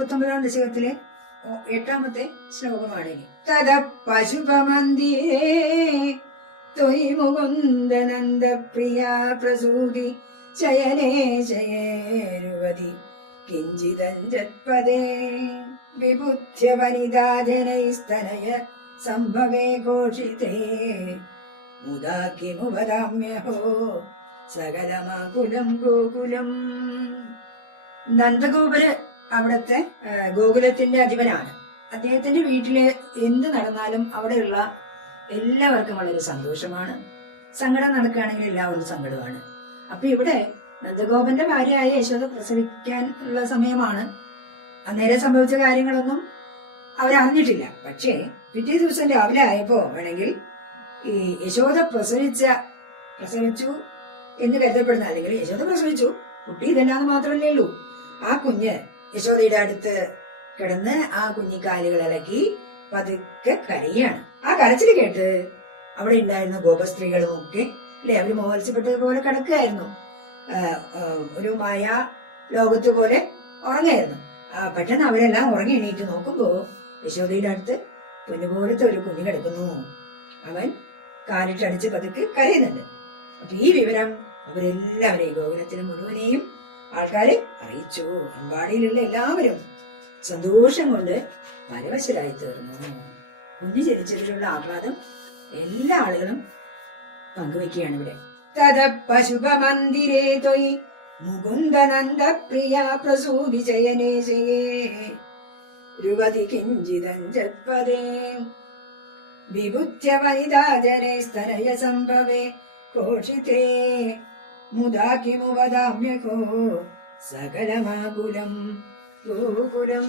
39-ാം ദശകത്തിലെ 8-ാമത്തെ ശ്ലോകമാണ്. തദ പശുപമന്ദിരേ ത്വയി മുകുന്ദനന്ദ പ്രിയാ പ്രസൂതി ശയനേ ശയേരുവതി കിഞ്ചിതഞ്ജത്പദേ വിബുദ്ധ്യ വനിതാജനൈസ്തനയ സംഭവേ ഘോഷിതേ മുദാ കിമു വദാമ്യഹോ സകലമാകുലം ഗോകുലം. നന്ദഗോപുര് അവിടുത്തെ ഗോകുലത്തിന്റെ അധിപനാണ്. അദ്ദേഹത്തിന്റെ വീട്ടില് എന്ത് നടന്നാലും അവിടെയുള്ള എല്ലാവർക്കും വളരെ സന്തോഷമാണ്. സങ്കടം നടക്കുകയാണെങ്കിൽ എല്ലാവർക്കും സങ്കടമാണ്. അപ്പൊ ഇവിടെ നന്ദഗോപന്റെ ഭാര്യയായ യശോദ പ്രസവിക്കാൻ ഉള്ള സമയമാണ്. അന്നേരം സംഭവിച്ച കാര്യങ്ങളൊന്നും അവരറിഞ്ഞിട്ടില്ല. പക്ഷേ പിറ്റേ ദിവസം രാവിലെ ആയപ്പോ വേണമെങ്കിൽ ഈ യശോദ പ്രസവിച്ചു എന്ന് കരുതപ്പെടുന്ന, അല്ലെങ്കിൽ യശോദ പ്രസവിച്ചു, കുട്ടി ഇതല്ലാന്ന് മാത്രമല്ലേ ഉള്ളൂ. ആ കുഞ്ഞ് യശോദയുടെ അടുത്ത് കിടന്ന് ആ കുഞ്ഞിക്കാലുകൾ ഇളക്കി പതുക്കെ കരയാണ്. ആ കരച്ചിൽ കേട്ട് അവിടെ ഉണ്ടായിരുന്ന ഗോപസ്ത്രീകളും ഒക്കെ അല്ലെ, അവര് മോഹത്സപ്പെട്ടതുപോലെ കിടക്കുകയായിരുന്നു. ഒരു മായ ലോകത്ത് പോലെ ഉറങ്ങായിരുന്നു. പെട്ടെന്ന് അവരെല്ലാം ഉറങ്ങി എണീറ്റ് നോക്കുമ്പോ യശോദയുടെ അടുത്ത് പൊന്നുപോലത്തെ ഒരു കുഞ്ഞ് കിടക്കുന്നു. അവൻ കാലിട്ടടിച്ച് പതുക്കെ കരയുന്നുണ്ട്. അപ്പൊ ഈ വിവരം അവരെല്ലാവരെയും, ഗോകുലത്തിലെ മുഴുവനെയും ആൾക്കാരെ അറിയിച്ചു. അമ്പാടിയിലുള്ള എല്ലാവരും സന്തോഷം കൊണ്ട് പരവശരായി തീർന്നു. കുഞ്ഞ് ജനിച്ചതിലുള്ള ആഹ്ലാദം എല്ലാ ആളുകളും പങ്കുവെക്കുകയാണ് ഇവിടെ. തദ പശുപമന്ദിരേ ത്വയി മുകുന്ദനന്ദ പ്രിയാ പ്രസൂതി ശയനേ ശയേ രുവതി കിഞ്ചിതഞ്ജത്പദേ വിബുദ്ധ്യ വനിതാജനേ സ്തനയ സംഭവേ ഘോഷിതേ മുദാ കിമു വദാമ്യഹോ സകലമാകുലം ഗോകുലം.